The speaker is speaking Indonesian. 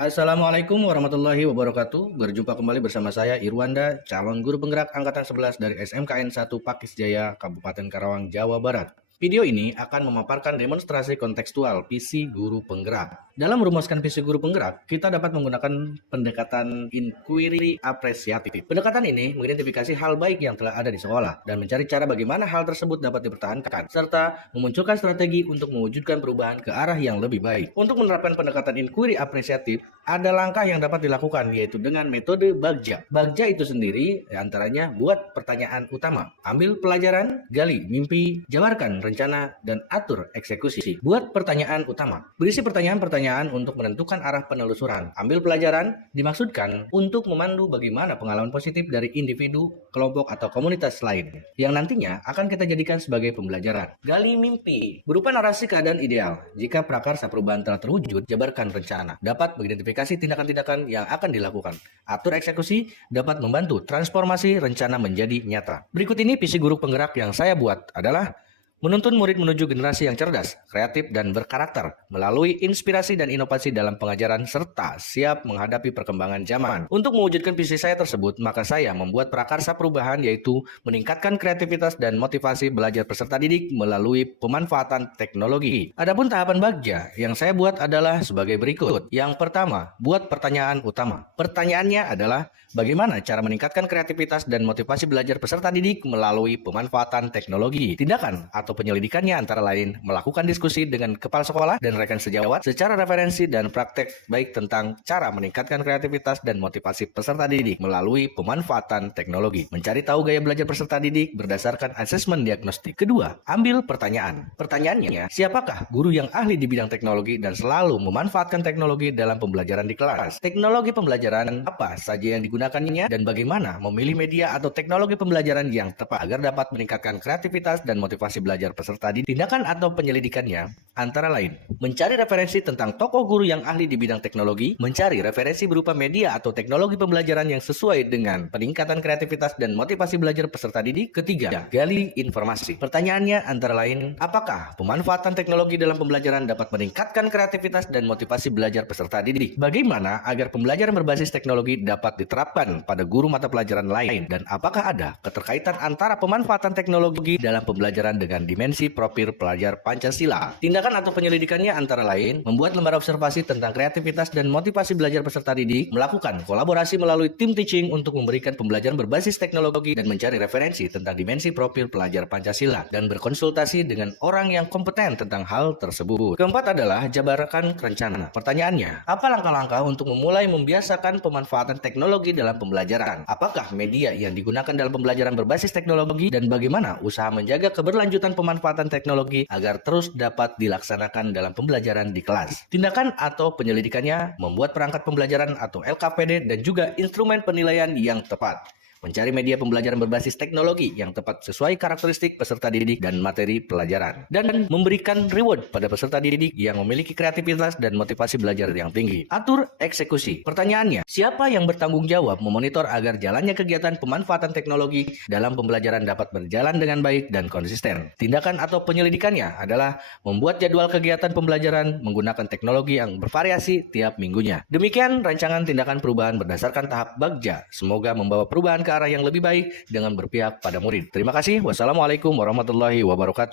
Assalamualaikum warahmatullahi wabarakatuh. Berjumpa kembali bersama saya Irwanda, calon guru penggerak angkatan 11 dari SMKN 1 Pakis Jaya, Kabupaten Karawang, Jawa Barat. Video ini akan memaparkan demonstrasi kontekstual visi guru penggerak. Dalam merumuskan visi guru penggerak, kita dapat menggunakan pendekatan inquiry apresiatif. Pendekatan ini mengidentifikasi hal baik yang telah ada di sekolah dan mencari cara bagaimana hal tersebut dapat dipertahankan, serta memunculkan strategi untuk mewujudkan perubahan ke arah yang lebih baik. Untuk menerapkan pendekatan inquiry apresiatif, ada langkah yang dapat dilakukan, yaitu dengan metode Bagja. Bagja itu sendiri antaranya buat pertanyaan utama, ambil pelajaran, gali mimpi, jabarkan rencana, dan atur eksekusi. Buat pertanyaan utama, berisi pertanyaan-pertanyaan untuk menentukan arah penelusuran. Ambil pelajaran dimaksudkan untuk memandu bagaimana pengalaman positif dari individu, kelompok, atau komunitas lain yang nantinya akan kita jadikan sebagai pembelajaran. Gali mimpi berupa narasi keadaan ideal. Jika prakarsa perubahan telah terwujud, jabarkan rencana, dapat mengidentifikasi tindakan-tindakan yang akan dilakukan. Atur eksekusi dapat membantu transformasi rencana menjadi nyata. Berikut ini visi guru penggerak yang saya buat adalah menuntun murid menuju generasi yang cerdas, kreatif, dan berkarakter melalui inspirasi dan inovasi dalam pengajaran serta siap menghadapi perkembangan zaman. Untuk mewujudkan visi saya tersebut, maka saya membuat prakarsa perubahan, yaitu meningkatkan kreativitas dan motivasi belajar peserta didik melalui pemanfaatan teknologi. Adapun tahapan Bagja yang saya buat adalah sebagai berikut. Yang pertama, buat pertanyaan utama. Pertanyaannya adalah bagaimana cara meningkatkan kreativitas dan motivasi belajar peserta didik melalui pemanfaatan teknologi. Tindakan atau penyelidikannya antara lain melakukan diskusi dengan kepala sekolah dan rekan sejawat secara referensi dan praktek baik tentang cara meningkatkan kreativitas dan motivasi peserta didik melalui pemanfaatan teknologi. Mencari tahu gaya belajar peserta didik berdasarkan asesmen diagnostik. Kedua, ambil pertanyaan. Pertanyaannya, siapakah guru yang ahli di bidang teknologi dan selalu memanfaatkan teknologi dalam pembelajaran di kelas? Teknologi pembelajaran apa saja yang digunakannya dan bagaimana memilih media atau teknologi pembelajaran yang tepat agar dapat meningkatkan kreativitas dan motivasi belajar peserta didik. Tindakan atau penyelidikannya antara lain mencari referensi tentang tokoh guru yang ahli di bidang teknologi, mencari referensi berupa media atau teknologi pembelajaran yang sesuai dengan peningkatan kreativitas dan motivasi belajar peserta didik. Ketiga, gali informasi. Pertanyaannya antara lain, apakah pemanfaatan teknologi dalam pembelajaran dapat meningkatkan kreativitas dan motivasi belajar peserta didik? Bagaimana agar pembelajaran berbasis teknologi dapat diterapkan pada guru mata pelajaran lain? Dan apakah ada keterkaitan antara pemanfaatan teknologi dalam pembelajaran dengan dimensi profil pelajar Pancasila? Tindakan atau penyelidikannya antara lain membuat lembar observasi tentang kreativitas dan motivasi belajar peserta didik, melakukan kolaborasi melalui tim teaching untuk memberikan pembelajaran berbasis teknologi dan mencari referensi tentang dimensi profil pelajar Pancasila dan berkonsultasi dengan orang yang kompeten tentang hal tersebut. Keempat adalah jabarkan rencana. Pertanyaannya, apa langkah-langkah untuk memulai membiasakan pemanfaatan teknologi dalam pembelajaran? Apakah media yang digunakan dalam pembelajaran berbasis teknologi dan bagaimana usaha menjaga keberlanjutan pemanfaatan teknologi agar terus dapat dilaksanakan dalam pembelajaran di kelas? Tindakan atau penyelidikannya membuat perangkat pembelajaran atau LKPD dan juga instrumen penilaian yang tepat. Mencari media pembelajaran berbasis teknologi yang tepat sesuai karakteristik peserta didik dan materi pelajaran. Dan memberikan reward pada peserta didik yang memiliki kreativitas dan motivasi belajar yang tinggi. Atur eksekusi. Pertanyaannya, siapa yang bertanggung jawab memonitor agar jalannya kegiatan pemanfaatan teknologi dalam pembelajaran dapat berjalan dengan baik dan konsisten? Tindakan atau penyelidikannya adalah membuat jadwal kegiatan pembelajaran menggunakan teknologi yang bervariasi tiap minggunya. Demikian rancangan tindakan perubahan berdasarkan tahap Bagja. Semoga membawa perubahan ke arah yang lebih baik dengan berpihak pada murid. Terima kasih. Wassalamualaikum warahmatullahi wabarakatuh.